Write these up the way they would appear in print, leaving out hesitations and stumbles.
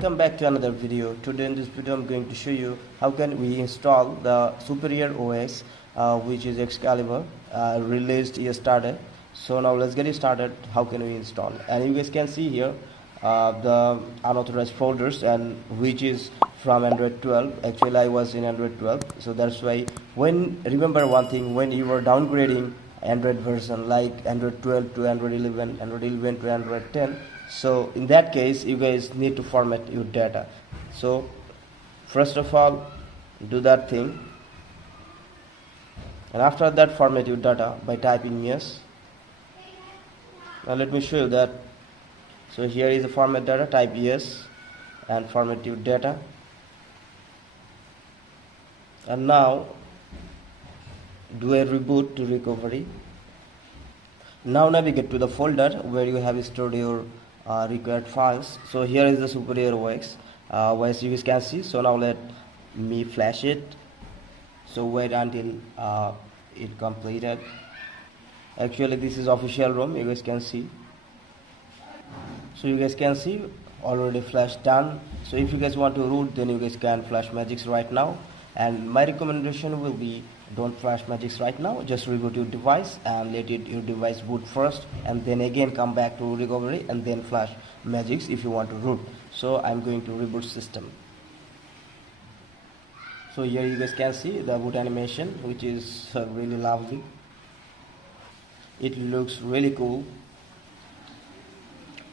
welcome back to another video. Today in this video I'm going to show you how can we install the superior OS which is Xcalibur released yesterday. So now let's get it started. How can we install? And you guys can see here the unauthorized folders, and which is from Android 12. Actually I was in Android 12, so that's why remember one thing, when you were downgrading Android version like Android 12 to Android 11, Android 11 to Android 10, so in that case you guys need to format your data. So first of all, do that thing, and after that format your data by typing yes. Now let me show you that. So here is the format data, type yes and format your data. And now do a reboot to recovery. Now navigate to the folder where you have stored your required files. So here is the superior OS, as you guys can see. So now let me flash it. So wait until it completed. Actually this is official ROM, you guys can see. So you guys can see already flash done. So if you guys want to root, then you guys can flash Magics right now. And my recommendation will be, don't flash Magics right now, just reboot your device and let your device boot first, and then again come back to recovery and then flash Magics if you want to root. So I'm going to reboot system. So here you guys can see the boot animation, which is really lovely. It looks really cool.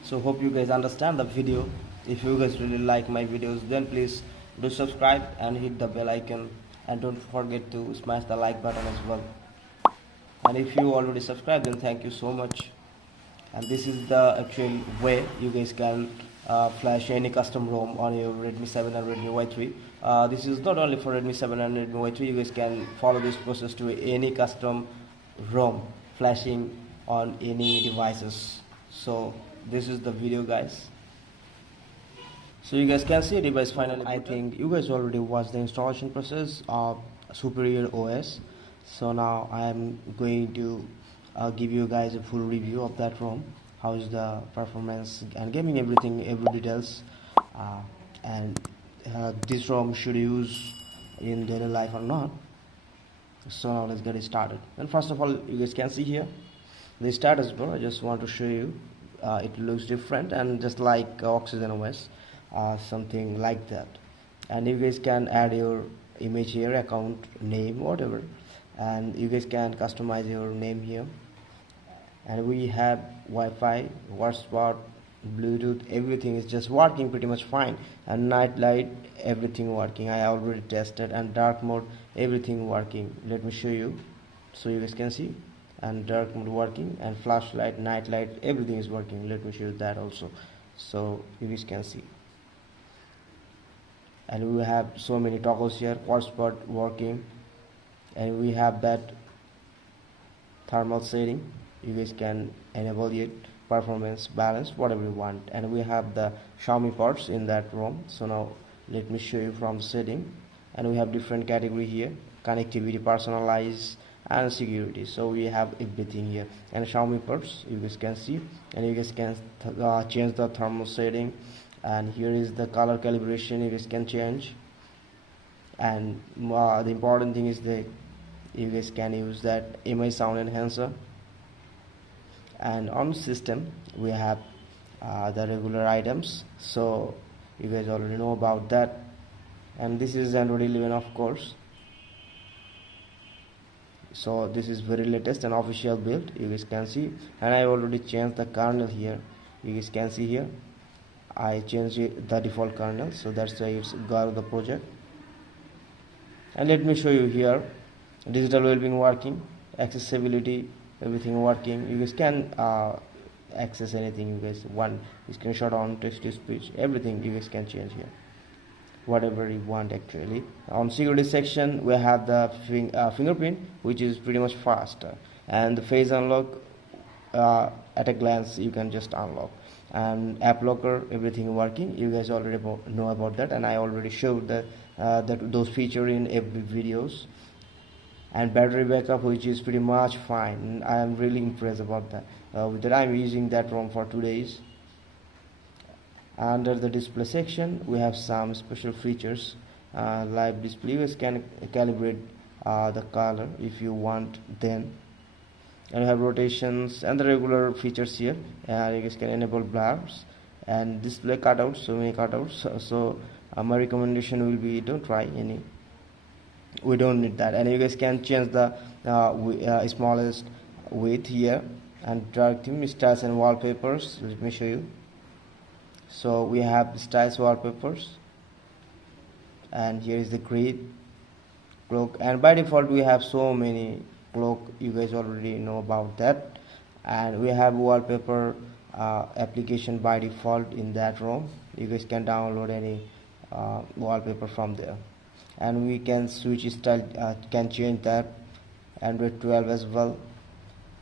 So hope you guys understand the video. If you guys really like my videos, then please do subscribe and hit the bell icon, and don't forget to smash the like button as well. And if you already subscribed, then thank you so much. And this is the actual way you guys can flash any custom ROM on your Redmi 7 and Redmi Y3. This is not only for Redmi 7 and Redmi Y3. You guys can follow this process to any custom ROM flashing on any devices. So this is the video, guys. So you guys can see device finally. I think you guys already watched the installation process of superior OS. So now I am going to give you guys a full review of that ROM. How is the performance and gaming, everything, every details, and this ROM should use in daily life or not. So now let's get it started. And first of all, you guys can see here the status bar. I just want to show you. It looks different and just like Oxygen OS. Something like that. And you guys can add your image here, account name, whatever, and you guys can customize your name here. And we have Wi-Fi, hotspot, Bluetooth, everything is just working pretty much fine. And night light, everything working, I already tested. And dark mode, everything working. Let me show you so you guys can see. And dark mode working, and flashlight, night light, everything is working. Let me show you that also so you guys can see. And we have so many toggles here, hotspot working, and we have that thermal setting. You guys can enable it, performance, balance, whatever you want. And we have the Xiaomi ports in that ROM. So now let me show you from the setting. And we have different category here: connectivity, personalize, and security. So we have everything here. And Xiaomi ports you guys can see, and you guys can change the thermal setting. And here is the color calibration, you guys can change. And the important thing is that you guys can use that image sound enhancer. And on system we have the regular items, so you guys already know about that. And this is Android 11, of course. So this is very latest and official build, you guys can see. And I already changed the kernel here, you guys can see here. I changed the default kernel, so that's why it's got the project. And let me show you here, digital well-being working, accessibility, everything working. You guys can access anything you guys want, screenshot on, text to speech, everything you guys can change here, whatever you want actually. On security section we have the fingerprint, which is pretty much faster, and the face unlock, at a glance you can just unlock. And app locker, everything working. You guys already know about that, and I already showed that those features in every videos. And battery backup, which is pretty much fine. I am really impressed about that. With that, I'm using that ROM for 2 days. Under the display section, we have some special features. Live display, you guys can calibrate the color if you want. Then and you have rotations and the regular features here. You guys can enable blurs and display cutouts, so many cutouts. So my recommendation will be don't try any, we don't need that. And you guys can change the smallest width here and dark theme, styles and wallpapers. Let me show you. So we have styles wallpapers, and here is the grid clock, and by default we have so many clock, you guys already know about that. And we have wallpaper application by default in that ROM. You guys can download any wallpaper from there, and we can switch style, can change that. Android 12 as well,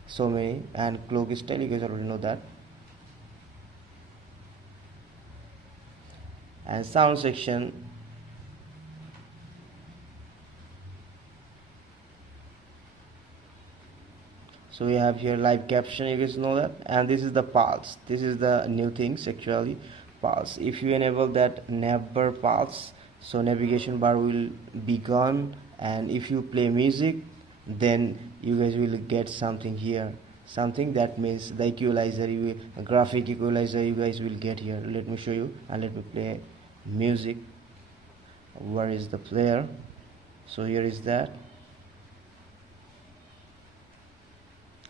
so many. And clock style, you guys already know that. And sound section, so we have here live caption, you guys know that. And this is the pulse, this is the new things actually. Pulse, if you enable that never pulse, so navigation bar will be gone, and if you play music, then you guys will get something here, something that means the equalizer, graphic equalizer you guys will get here. Let me show you, and let me play music. Where is the player? So here is that,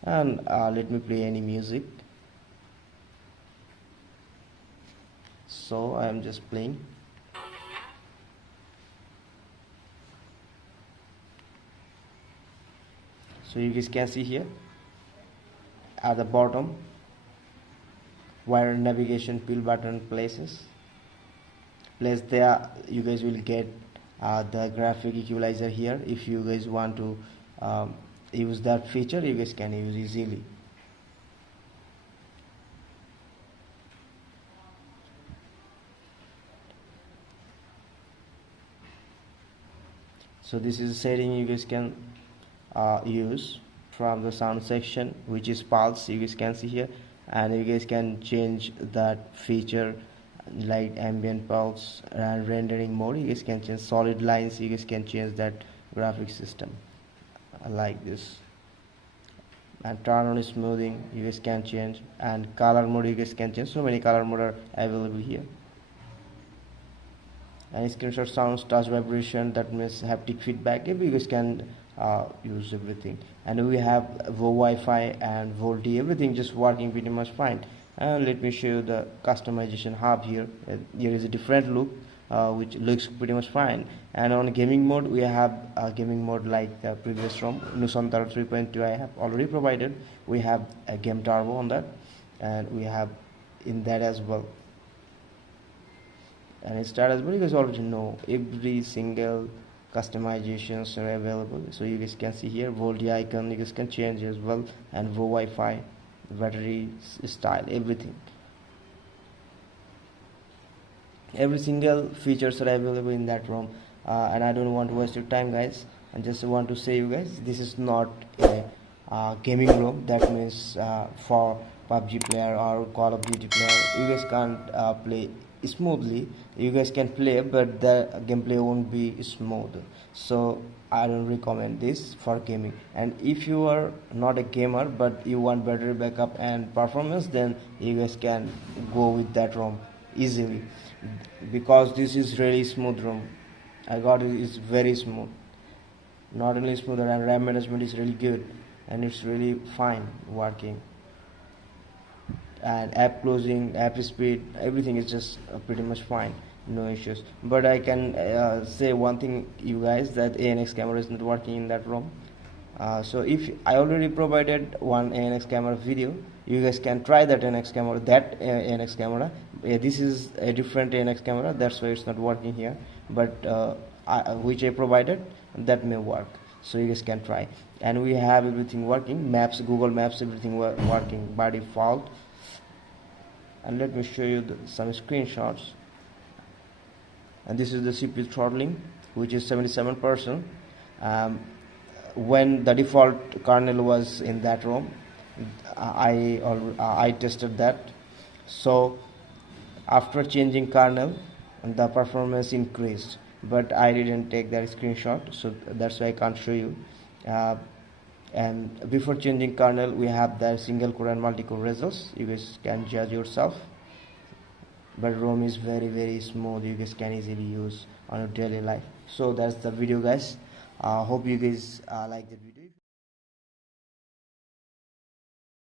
and let me play any music. So I am just playing. So you guys can see here at the bottom where navigation pill button places there, you guys will get the graphic equalizer here. If you guys want to use that feature, you guys can use easily. So this is a setting you guys can use from the sound section, which is pulse, you guys can see here. And you guys can change that feature like ambient pulse and rendering mode. You guys can change solid lines, you guys can change that graphic system like this. And turn on smoothing, you guys can change. And color mode, you guys can change. So many color mode are available here. And screenshot sounds, touch vibration, that means haptic feedback. If you guys can use everything. And we have Wi-Fi and VoLTE, everything just working pretty much fine. And let me show you the customization hub here. Here is a different look, which looks pretty much fine. And on gaming mode, we have a gaming mode like the previous ROM, Nusantara 3.2 I have already provided. We have a game turbo on that, and we have in that as well. And it starts as well, you guys already know every single customizations are available. So you guys can see here VoLTE icon, you guys can change as well, and Wi-Fi, battery style, everything. Every single features are available in that ROM. And I don't want to waste your time, guys. I just want to say you guys, this is not a gaming ROM. That means for PUBG player or Call of Duty player, you guys can't play smoothly. You guys can play, but the gameplay won't be smooth. So I don't recommend this for gaming. And if you are not a gamer but you want battery backup and performance, then you guys can go with that ROM easily, because this is really smooth ROM. I got it, it's very smooth. Not only smoother, and RAM management is really good, and it's really fine working. And app closing, app speed, everything is just pretty much fine, no issues. But I can say one thing you guys, that ANX camera is not working in that ROM. So if I already provided one ANX camera video, you guys can try that ANX camera, ANX camera. This is a different ANX camera, that's why it's not working here, but which I provided, that may work. So you guys can try. And we have everything working, maps, Google Maps, everything working by default. And let me show you some screenshots. And this is the CPU throttling, which is 77%. When the default kernel was in that ROM, I tested that. So after changing kernel the performance increased, but I didn't take that screenshot, so that's why I can't show you. And before changing kernel we have the single core and multi-core results. You guys can judge yourself, but ROM is very smooth. You guys can easily use on your daily life. So that's the video, guys. Hope you guys like the video.